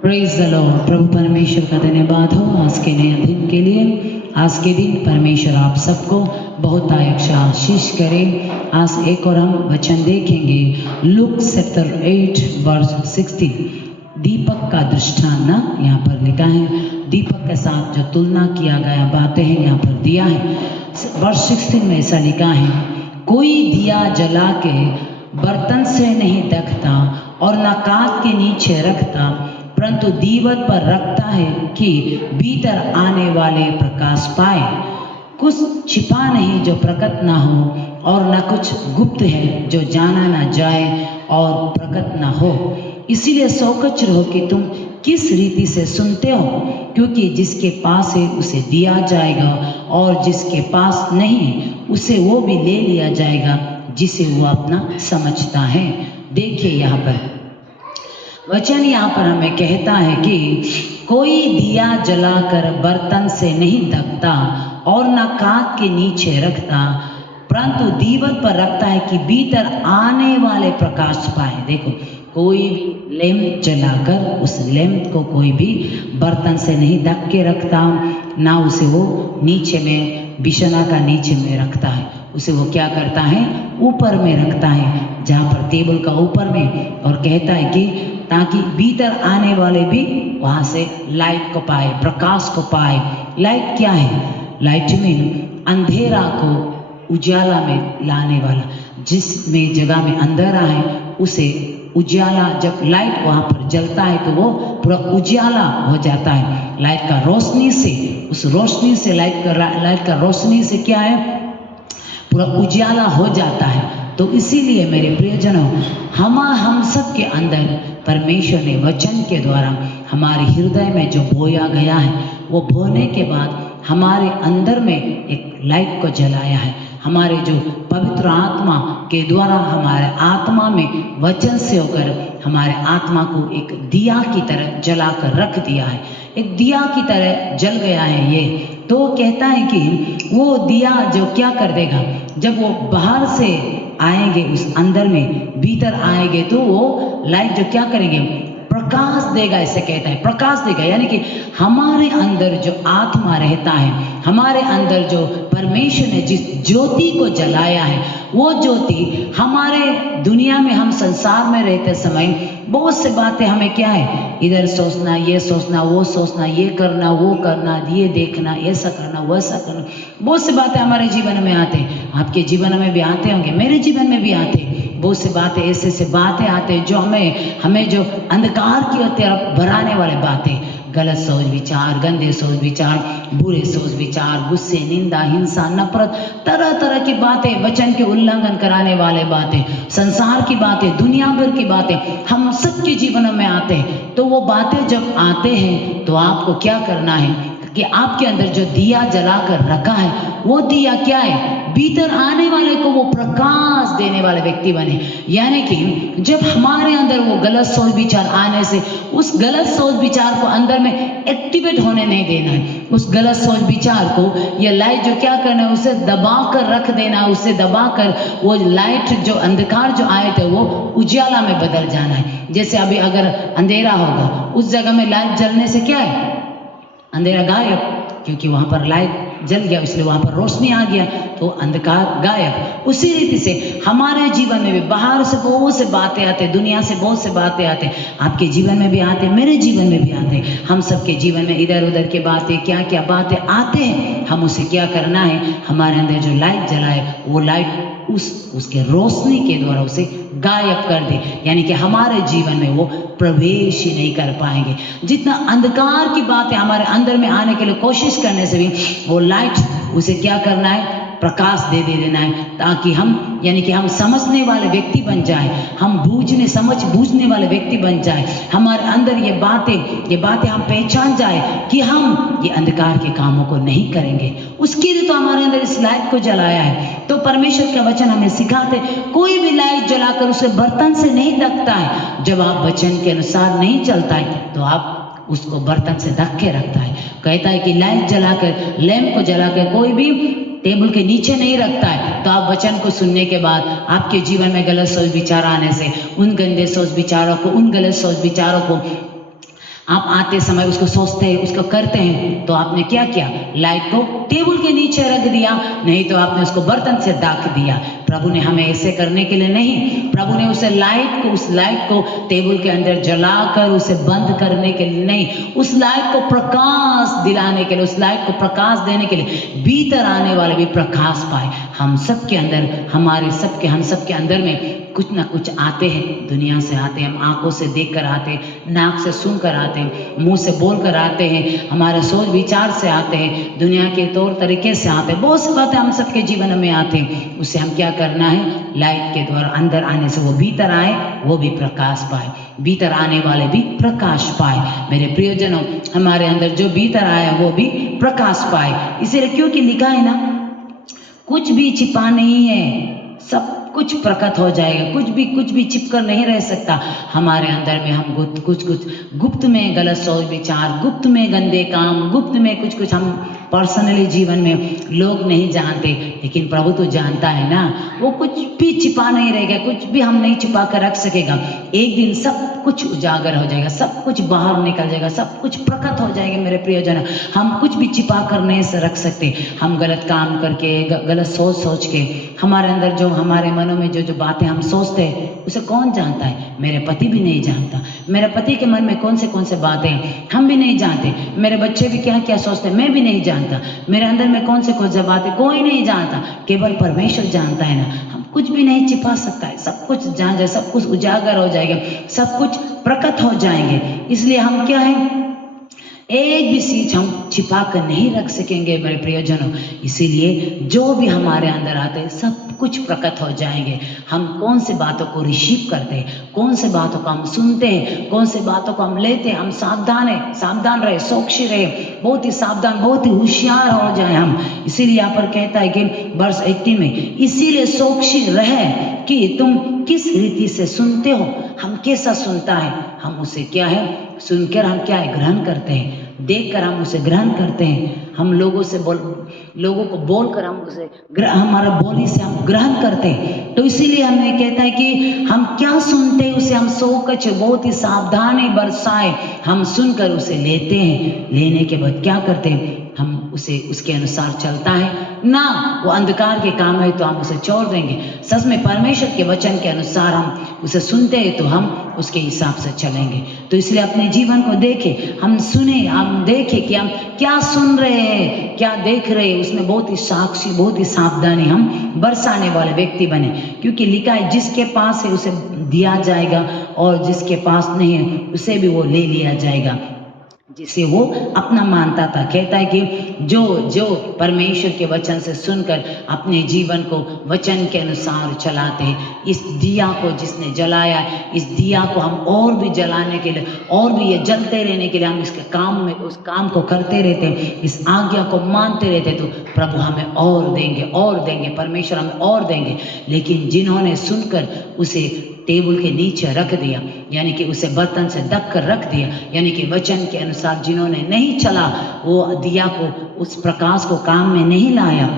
Praise the Lord. प्रभु परमेश्वर का धन्यवाद हो आज के नए दिन के लिए। आज के दिन परमेश्वर आप सबको बहुत आशीष करे। आज एक और हम वचन देखेंगे, लूक चैप्टर 8 वर्स 16। दीपक का दृष्टांत यहाँ पर लिखा है। दीपक के साथ जो तुलना किया गया बातें हैं यहाँ पर दिया है। वर्स 16 में ऐसा लिखा है, कोई दिया जला के बर्तन से नहीं ढकता और न कांच के नीचे रखता, परंतु दीवट पर रखता है कि भीतर आने वाले प्रकाश पाए। कुछ छिपा नहीं जो प्रकट ना हो, और न कुछ गुप्त है जो जाना ना जाए और प्रकट ना हो। इसीलिए सौकच रहो कि तुम किस रीति से सुनते हो, क्योंकि जिसके पास है उसे दिया जाएगा, और जिसके पास नहीं उसे वो भी ले लिया जाएगा जिसे वो अपना समझता है। देखिए यहाँ पर वचन यहाँ पर हमें कहता है कि कोई दिया जलाकर बर्तन से नहीं ढकता और न कांच के नीचे रखता, परंतु दीवट पर रखता है कि भीतर आने वाले प्रकाश पाए। देखो, कोई भी लैंप जलाकर उस लैंप को कोई भी बर्तन से नहीं ढक के रखता, ना उसे वो नीचे में बिछना का नीचे में रखता है। उसे वो क्या करता है, ऊपर में रखता है, जहाँ पर टेबल का ऊपर में, और कहता है कि ताकि भीतर आने वाले भी वहाँ से लाइट को पाए, प्रकाश को पाए। लाइट क्या है? लाइट में अंधेरा को उजाला में लाने वाला। जिसमें जगह में अंधेरा है उसे उजाला, जब लाइट वहाँ पर जलता है तो वो पूरा उजाला हो जाता है। लाइट का रोशनी से, उस रोशनी से लाइट का रोशनी से क्या है, पूरा उजाला हो जाता है। तो इसीलिए मेरे प्रियजनों, हम सब के अंदर परमेश्वर ने वचन के द्वारा हमारे हृदय में जो बोया गया है, वो बोने के बाद हमारे अंदर में एक लाइट को जलाया है। हमारे जो पवित्र आत्मा के द्वारा हमारे आत्मा में वचन से होकर हमारे आत्मा को एक दिया की तरह जलाकर रख दिया है। एक दिया की तरह जल गया है ये। तो कहता है कि वो दिया जो क्या कर देगा, जब वो बाहर से आएंगे, उस अंदर में भीतर आएंगे, तो वो लाइट जो क्या करेंगे, प्रकाश देगा। ऐसे कहता है, प्रकाश देगा। यानी कि हमारे अंदर जो आत्मा रहता है, हमारे अंदर जो परमेश्वर ने जिस ज्योति को जलाया है, वो ज्योति हमारे दुनिया में, हम संसार में रहते समय बहुत से बातें हमें क्या है, इधर सोचना, ये सोचना, वो सोचना, ये करना, वो करना, ये देखना, ऐसा करना, वैसा करना, बहुत से बातें हमारे जीवन में आते हैं। आपके जीवन में भी आते होंगे, मेरे जीवन में भी आते हैं। बहुत से बातें, ऐसे बातें आते हैं जो हमें जो अंधकार की तरफ भराने वाले बातें, गलत सोच विचार, गंदे सोच विचार, बुरे सोच विचार, गुस्से, निंदा, हिंसा, नफरत, तरह तरह की बातें, वचन के उल्लंघन कराने वाले बातें, संसार की बातें, दुनिया भर की बातें हम सबके जीवन में आते हैं। तो वो बातें जब आते हैं तो आपको क्या करना है कि आपके अंदर जो दिया जला कर रखा है, वो दिया क्या है, भीतर आने वाले को वो प्रकाश देने वाले व्यक्ति बने। यानी कि जब हमारे अंदर वो गलत सोच विचार आने से, उस गलत सोच विचार को अंदर में एक्टिवेट होने नहीं देना है। उस गलत सोच विचार को ये लाइट जो क्या करना है, उसे दबा कर रख देना, उसे दबा कर वो लाइट जो अंधकार जो आए थे वो उजाला में बदल जाना है। जैसे अभी अगर अंधेरा होगा, उस जगह में लाइट जलने से क्या है, अंधेरा गायब, क्योंकि वहाँ पर लाइट जल गया, इसलिए वहाँ पर रोशनी आ गया, तो अंधकार गायब। उसी रीति से हमारे जीवन में भी बाहर से बहुत से बातें आते, दुनिया से बहुत से बातें आते, आपके जीवन में भी आते, मेरे जीवन में भी आते। हम सबके जीवन में इधर उधर की बातें, क्या क्या बातें आते हैं। हम उसे क्या करना है, हमारे अंदर जो लाइट जलाए, वो लाइट उसके रोशनी के द्वारा उसे गायब कर दे। यानी कि हमारे जीवन में वो प्रवेश ही नहीं कर पाएंगे। जितना अंधकार की बातें हमारे अंदर में आने के लिए कोशिश करने से भी वो लाइट, उसे क्या करना है, प्रकाश दे देना है, ताकि हम, यानी कि हम समझने वाले व्यक्ति बन जाए, हम बूझने वाले व्यक्ति बन जाए। हमारे अंदर ये बातें हम पहचान जाए कि हम ये अंधकार के कामों को नहीं करेंगे। उसके लिए तो हमारे अंदर इस लाइट को जलाया है। तो परमेश्वर का वचन हमें सिखाते, कोई भी लाइट जलाकर उसे बर्तन से नहीं ढकता है। जब आप वचन के अनुसार नहीं चलता है तो आप उसको बर्तन से ढक के रखता है। कहता है कि लाइट जलाकर, लैंप को जलाकर कोई भी टेबल के नीचे नहीं रखता है। तो आप वचन को सुनने के बाद आपके जीवन में गलत सोच विचार आने से, उन गंदे सोच विचारों को, उन गलत सोच विचारों को आप आते समय उसको सोचते हैं, उसको करते हैं, तो आपने क्या किया? लाइट को टेबल के नीचे रख दिया, नहीं तो आपने उसको बर्तन से ढक दिया। प्रभु ने हमें ऐसे करने के लिए नहीं, प्रभु ने उस लाइट को टेबल के अंदर जलाकर उसे बंद करने के लिए नहीं, उस लाइट को प्रकाश दिलाने के लिए, उस लाइट को प्रकाश देने के लिए भीतर आने वाले भी प्रकाश पाए। हम सबके अंदर, हम सबके अंदर में कुछ ना कुछ आते हैं, दुनिया से आते हैं, हम आंखों से देखकर आते हैं, नाक से सुनकर आते हैं, मुंह से बोलकर आते हैं, हमारे सोच विचार से आते हैं, दुनिया के तौर तरीके से आते हैं, बहुत सी बातें हम सबके जीवन में आते हैं। उससे हम क्या करना है? लाइट के द्वारा अंदर आने से वो भीतर आए, वो भी प्रकाश पाए, भीतर आने वाले भी प्रकाश पाए। मेरे प्रियजनों, हमारे अंदर जो भीतर आया वो भी प्रकाश पाए। इसीलिए क्योंकि लिखा है ना, कुछ भी छिपा नहीं है, सब कुछ प्रकट हो जाएगा, कुछ भी छिप कर नहीं रह सकता। हमारे अंदर में हम कुछ गुप्त में गलत सोच विचार, गुप्त में गंदे काम, गुप्त में कुछ हम पर्सनली जीवन में लोग नहीं जानते, लेकिन प्रभु तो जानता है ना। वो कुछ भी छिपा नहीं रहेगा, कुछ भी हम नहीं छिपा कर रख सकेगा। एक दिन सब कुछ उजागर हो जाएगा, सब कुछ बाहर निकल जाएगा, सब कुछ प्रकट हो जाएगा। मेरे प्रियजन, हम कुछ भी छिपा कर नहीं रख सकते। हम गलत काम करके, गलत सोच के, हमारे अंदर जो, हमारे मनों में जो बातें हम सोचते हैं, उसे कौन जानता है? मेरे पति भी नहीं जानता। मेरे पति के मन में कौन से बातें हैं, हम भी नहीं जानते। मेरे बच्चे भी क्या क्या सोचते हैं, मैं भी नहीं जानता। मेरे अंदर में कौन से बातें, कोई नहीं जानता, केवल परमेश्वर जानता है ना। हम कुछ भी नहीं छिपा सकता है, सब कुछ जान जाए, सब कुछ उजागर हो जाएगा, सब कुछ प्रकट हो जाएंगे। इसलिए हम क्या है, एक भी चीज हम छिपा कर नहीं रख सकेंगे मेरे प्रियजनों। इसीलिए जो भी हमारे अंदर आते हैं, सब कुछ प्रकट हो जाएंगे। हम कौन सी बातों को रिसीव करते हैं, कौन से बातों को हम सुनते हैं, कौन से बातों को हम लेते हैं, हम सावधान रहे, सौक्षी रहे, बहुत ही सावधान, बहुत ही होशियार हो जाए हम। इसीलिए यहाँ पर कहता है कि वर्ष 18 में, इसीलिए सौक्षी रहे कि तुम किस रीति से सुनते हो। हम कैसा सुनता है, हम उसे क्या है, सुनकर हम क्या है, ग्रहण करते हैं, देखकर हम उसे ग्रहण करते हैं। हम लोगों को बोलकर हम उसे, हमारा बोली से हम ग्रहण करते हैं। तो इसीलिए हमें कहता है कि हम क्या सुनते हैं, उसे हम सोच बहुत ही सावधानी बरसाए हम सुनकर उसे लेते हैं। लेने के बाद क्या करते हैं, हम उसे उसके अनुसार चलता है ना। वो अंधकार के काम है तो हम उसे छोड़ देंगे। सच में परमेश्वर के वचन के अनुसार हम उसे सुनते हैं तो हम उसके हिसाब से चलेंगे। तो इसलिए अपने जीवन को देखें, हम सुने, हम देखें कि हम क्या सुन रहे हैं, क्या देख रहे हैं, उसमें बहुत ही साक्षी, बहुत ही सावधानी हम बरसाने वाले व्यक्ति बने। क्योंकि लिखा है, जिसके पास है उसे दिया जाएगा और जिसके पास नहीं है उसे भी वो ले लिया जाएगा, जिसे वो अपना मानता था। कहता है कि जो परमेश्वर के वचन से सुनकर अपने जीवन को वचन के अनुसार चलाते हैं, इस दिया को जिसने जलाया, इस दिया को हम और भी जलाने के लिए, और भी ये जलते रहने के लिए हम इसके काम में, उस काम को करते रहते हैं, इस आज्ञा को मानते रहते हैं, तो प्रभु हमें और देंगे, परमेश्वर हमें और देंगे। लेकिन जिन्होंने सुनकर उसे टेबल के नीचे रख दिया, यानी कि उसे बर्तन से ढक कर रख दिया, यानी कि वचन के अनुसार जिन्होंने नहीं चला, वो दिया को, उस प्रकाश को काम में नहीं लाया,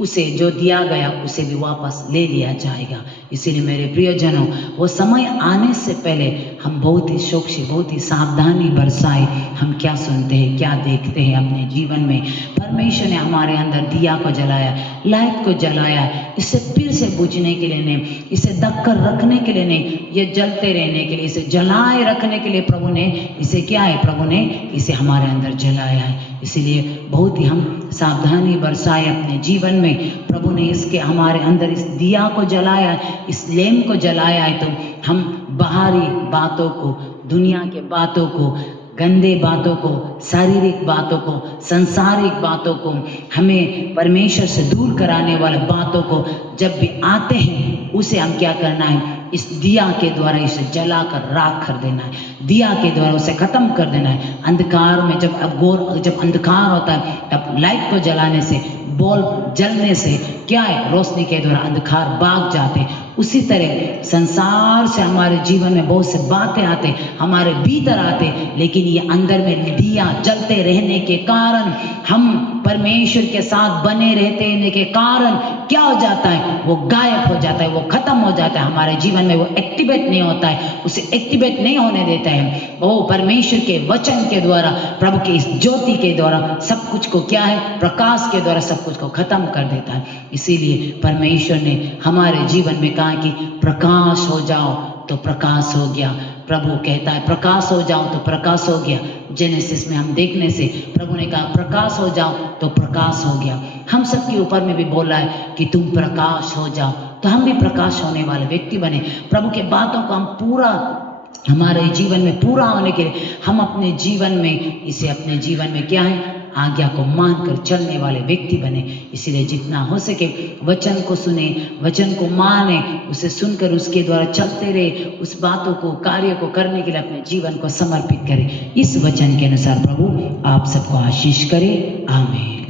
उसे जो दिया गया उसे भी वापस ले लिया जाएगा। इसीलिए मेरे प्रियजनों, वो समय आने से पहले हम बहुत ही सौक्षी, बहुत ही सावधानी बरसाए हम क्या सुनते हैं, क्या देखते हैं अपने जीवन में। परमेश्वर ने हमारे अंदर दिया को जलाया, लाइट को जलाया, इसे फिर से बुझने के लिए नहीं, इसे ढक कर रखने के लिए नहीं, ये जलते रहने के लिए, इसे जलाए रखने के लिए प्रभु ने इसे क्या है, प्रभु ने इसे हमारे अंदर जलाया है। इसीलिए बहुत ही हम सावधानी बरसाए अपने जीवन में। प्रभु ने इसके हमारे अंदर इस दिया को जलाया है, इस लैंप को जलाया है, तो हम बाहरी बातों को, दुनिया के बातों को, गंदे बातों को, शारीरिक बातों को, सांसारिक बातों को, हमें परमेश्वर से दूर कराने वाले बातों को जब भी आते हैं, उसे हम क्या करना है, इस दिया के द्वारा इसे जलाकर राख कर देना है, दिया के द्वारा उसे खत्म कर देना है। अंधकार में जब अंधकार होता है, तब लाइट को जलाने से, बल्ब जलने से क्या है, रोशनी के द्वारा अंधकार भाग जाते हैं। उसी तरह संसार से हमारे जीवन में बहुत से बातें आते, हमारे भीतर आते, लेकिन ये अंदर में दिया जलते रहने के कारण हम परमेश्वर के साथ बने रहने के कारण क्या हो जाता है, वो गायब हो जाता है, वो खत्म हो जाता है हमारे जीवन में, वो एक्टिवेट नहीं होता है, उसे एक्टिवेट नहीं होने देता है। वो परमेश्वर के वचन के द्वारा, प्रभु के इस ज्योति के द्वारा सब कुछ को क्या है, प्रकाश के द्वारा सब कुछ को खत्म कर देता है। इसीलिए परमेश्वर ने हमारे जीवन में कहा कि प्रकाश हो जाओ, तो प्रकाश हो गया। प्रभु कहता है प्रकाश हो जाओ तो प्रकाश हो गया। जेनेसिस में हम देखने से प्रभु ने कहा प्रकाश हो जाओ तो प्रकाश हो गया। हम सबके ऊपर में भी बोला है कि तुम प्रकाश हो जाओ, तो हम भी प्रकाश होने वाले व्यक्ति बने। प्रभु के बातों को हम पूरा हमारे जीवन में पूरा होने के लिए हम अपने जीवन में इसे अपने जीवन में क्या है, आज्ञा को मानकर चलने वाले व्यक्ति बने। इसीलिए जितना हो सके वचन को सुने, वचन को माने, उसे सुनकर उसके द्वारा चलते रहे, उस बातों को कार्य को करने के लिए अपने जीवन को समर्पित करें। इस वचन के अनुसार प्रभु आप सबको आशीष करे। आमीन।